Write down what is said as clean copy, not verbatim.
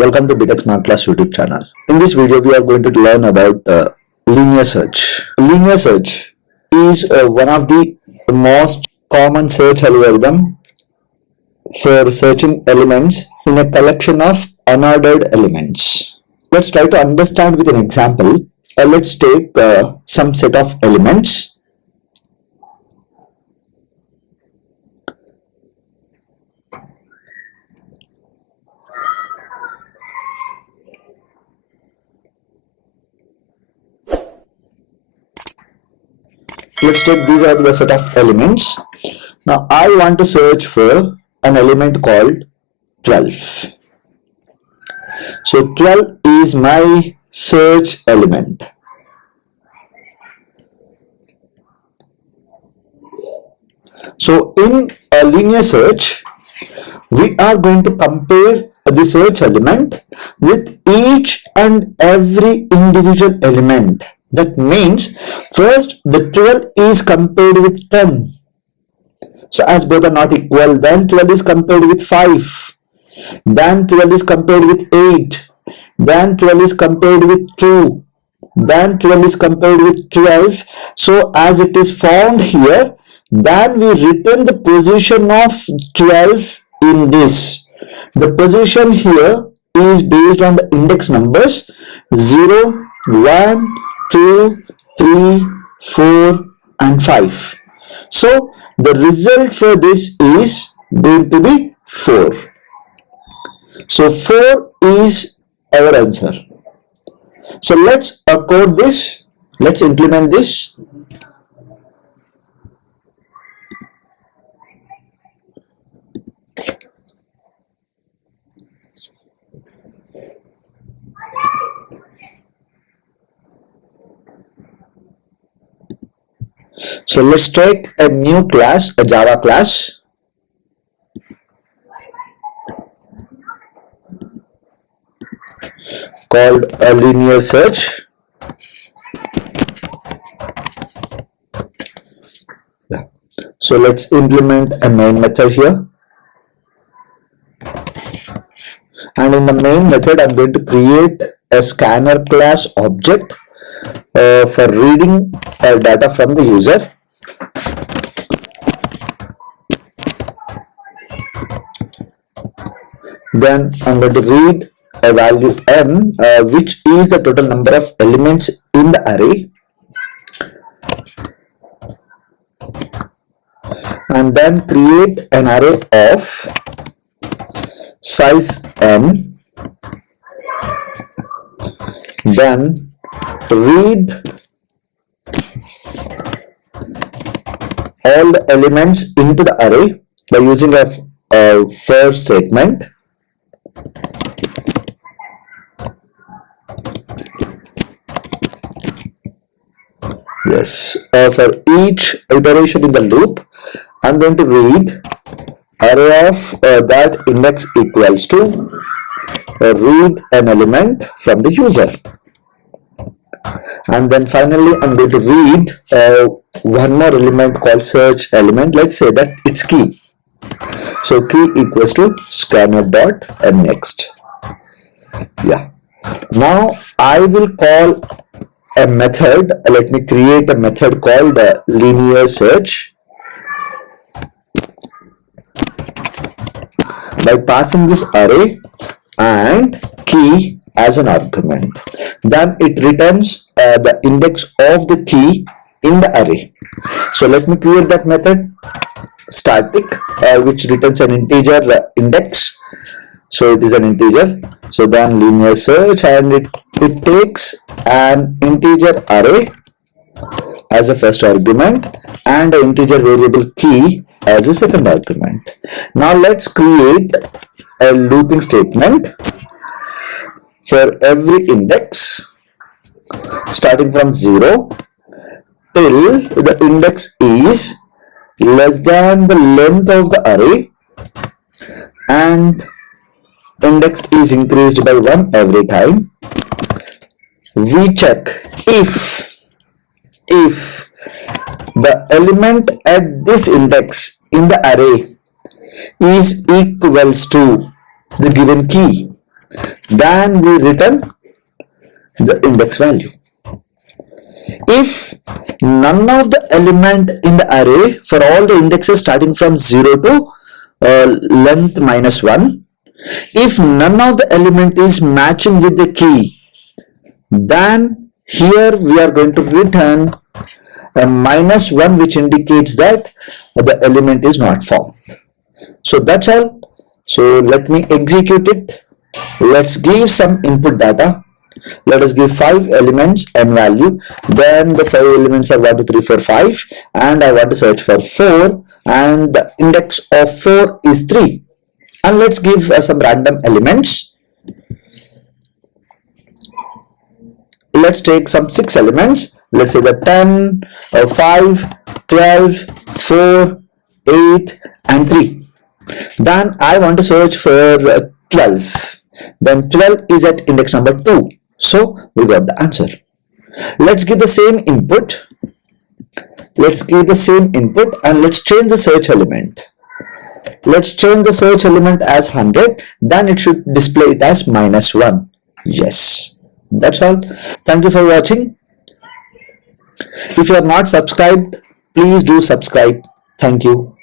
Welcome to BTech Smart Class YouTube channel. In this video, we are going to learn about linear search. Linear search is one of the most common search algorithm for searching elements in a collection of unordered elements. Let's try to understand with an example. Let's take some set of elements. Let's take these are the set of elements. Now I want to search for an element called 12. So 12 is my search element. So in a linear search, we are going to compare the search element with each and every individual element. That means first the 12 is compared with 10. So as both are not equal, then 12 is compared with 5. Then 12 is compared with 8. Then 12 is compared with 2. Then 12 is compared with 12. So as it is found here, then we return the position of 12 in this. The position here is based on the index numbers 0, 1, 2, 3, 4 and 5. So the result for this is going to be 4. So 4 is our answer. So let's code this. Let's implement this. So let's take a new class, a Java class. Called a linear search. Yeah. So let's implement a main method here. And in the main method, I'm going to create a scanner class object for reading data from the user. Then I'm going to read a value n, which is the total number of elements in the array. And then create an array of size n. Then read all the elements into the array by using a for statement. Yes, for each iteration in the loop, I'm going to read array of that index equals to read an element from the user. And then finally, I'm going to read one more element called search element. Let's say that it's key. So key equals to scanner dot and next. Yeah. Now I will call a method. Let me create a method called linear search by passing this array and key as an argument. Then it returns the index of the key in the array. So let me create that method static, which returns an integer index. So it is an integer. So then linear search, and it takes an integer array as a first argument and an integer variable key as a second argument. Now let's create a looping statement for every index starting from 0 till the index is less than the length of the array and index is increased by 1 every time. We check if the element at this index in the array is equals to the given key. then we return the index value. If none of the element in the array for all the indexes starting from 0 to length -1, if none of the element is matching with the key, then here we are going to return a -1, which indicates that the element is not found. So that's all. So let me execute it. Let's give some input data. Let us give 5 elements n value. Then the 5 elements are 1, 2, 3, 4, 5, and I want to search for 4, and the index of 4 is 3. And let's give some random elements. Let's take some 6 elements. Let's say the 10, 5, 12, 4, 8, and 3. Then I want to search for 12. Then 12 is at index number 2. So we got the answer. Let's give the same input. Let's give the same input and let's change the search element. Let's change the search element as 100. Then it should display it as -1. Yes. That's all. Thank you for watching. If you are not subscribed, please do subscribe. Thank you.